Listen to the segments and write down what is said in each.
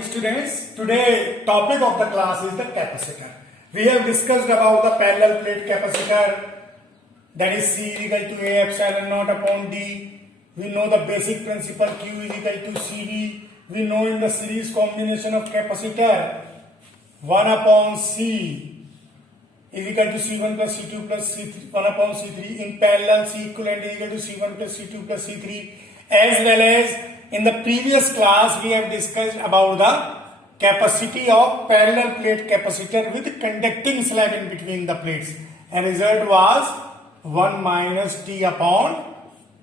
Students, today topic of the class is the capacitor. We have discussed about the parallel plate capacitor, that is C is equal to A epsilon naught upon D. We know the basic principle Q is equal to CV. We know in the series combination of capacitor 1 upon C is equal to C1 plus C2 plus C3, 1 upon C3. In parallel, C equivalent is equal to C1 plus C2 plus C3. As well as in the previous class, we have discussed about the capacity of parallel plate capacitor with conducting slab in between the plates. And result was 1 minus T upon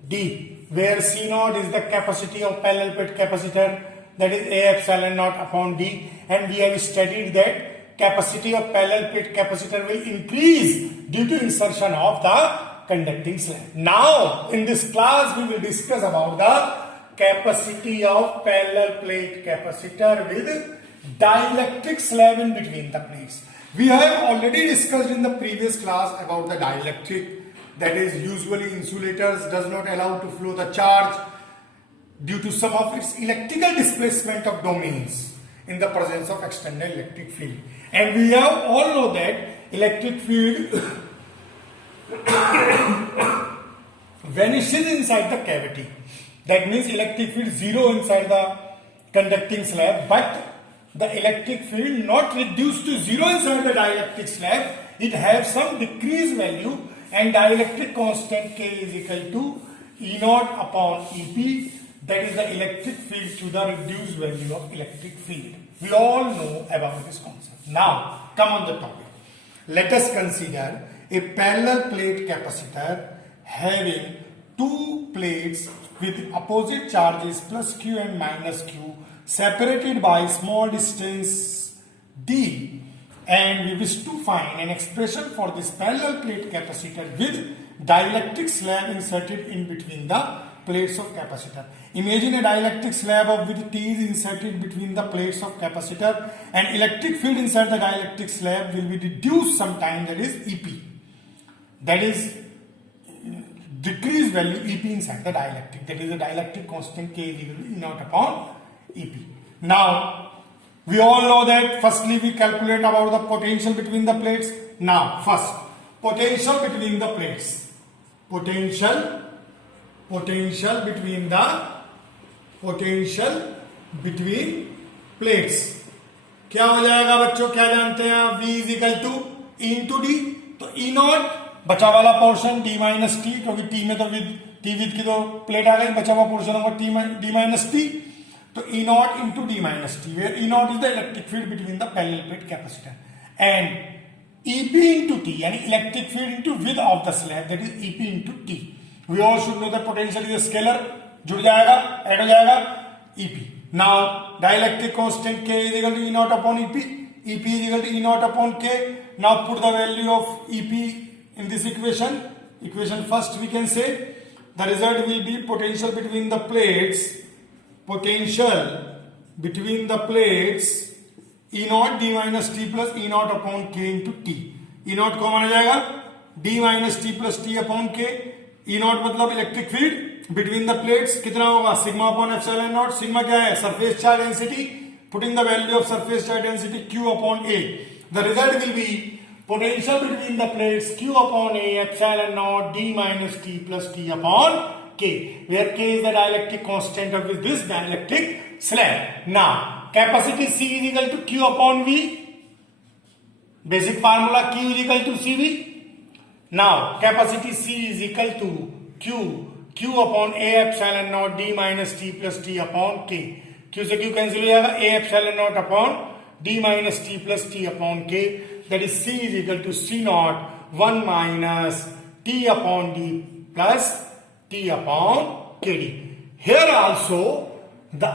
D, where C naught is the capacity of parallel plate capacitor, that is A epsilon naught upon D. And we have studied that capacity of parallel plate capacitor will increase due to insertion of the conducting slab. Now, in this class, we will discuss about the capacity of parallel plate capacitor with dielectric slab in between the plates. We have already discussed in the previous class about the dielectric, that is usually insulators does not allow to flow the charge due to some of its electrical displacement of domains in the presence of external electric field. And we have all know that electric field vanishes inside the cavity. That means electric field zero inside the conducting slab, but the electric field not reduced to zero inside the dielectric slab. It has some decreased value, and dielectric constant K is equal to E naught upon EP. That is the electric field to the reduced value of electric field. We all know about this concept. Now, come on the topic. Let us consider a parallel plate capacitor having two plates with opposite charges plus Q and minus Q separated by small distance D, and we wish to find an expression for this parallel plate capacitor with dielectric slab inserted in between the plates of capacitor. Imagine a dielectric slab of with T is inserted between the plates of capacitor, and electric field inside the dielectric slab will be reduced sometime, that is EP. That is decreased value EP inside the dielectric. That is the dielectric constant K is equal to E naught upon EP. Now, we all know that firstly we calculate about the potential between the plates. Now, first, potential between the plates. Potential between plates. क्या हो जाएगा बच्चों, क्या जानते हैं आप? V is equal to E into D. तो E naught बचा वाला पोर्शन D माइनस टी, क्योंकि टी में तो टी विद की तो प्लेट आ गई, बचा हुआ पोर्शन होगा डी माइनस टी. तो E naught into D minus T, where E naught is the electric field between the parallel plate capacitor, and EP into T, यानी electric field into width of the slab, that is EP into T. We all should know that potential is a scalar, जुड़ जाएगा, add हो जाएगा EP. Now, dielectric constant K is equal to E naught upon EP. EP is equal to E naught upon K. Now, put the value of EP in this equation. Equation first, we can say the result will be potential between the plates. Potential between the plates E naught D minus T plus E naught upon K into T. E naught कौन आ जाएगा? D minus T plus T upon K. E naught मतलब electric field between the plates कितना होगा? Sigma upon epsilon not. Sigma क्या है? Surface charge density. Putting the value of surface charge density Q upon A. The result will be potential between the plates Q upon A epsilon naught D minus T plus T upon K, where K is the dielectric constant of this dielectric slab. Now, capacity C is equal to Q upon V. Basic formula Q is equal to CV. Now, capacity C is equal to Q upon A epsilon naught D minus T plus T upon K. Q से Q cancel हो जाएगा, A epsilon naught upon D minus T plus T upon K. That is C is equal to C naught 1 minus T upon D plus T upon Kd. Here also the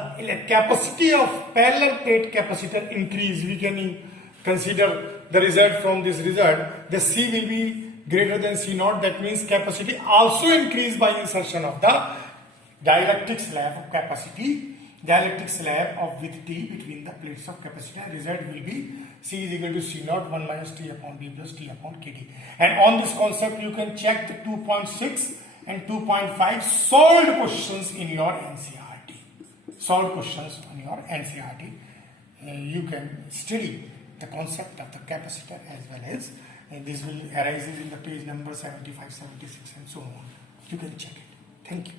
capacity of parallel plate capacitor increase. We can consider the result from this result. The C will be greater than C naught. That means capacity also increase by insertion of the dielectric slab of capacity. Dielectric slab of with T between the plates of capacitor. Result will be C is equal to C naught 1 minus T upon D plus T upon Kd. And on this concept you can check the 2.6 and 2.5 solved questions in your NCERT. Solved questions on your NCERT. you can study the concept of the capacitor as well as this will arises in the page number 75, 76 and so on. You can check it. Thank you.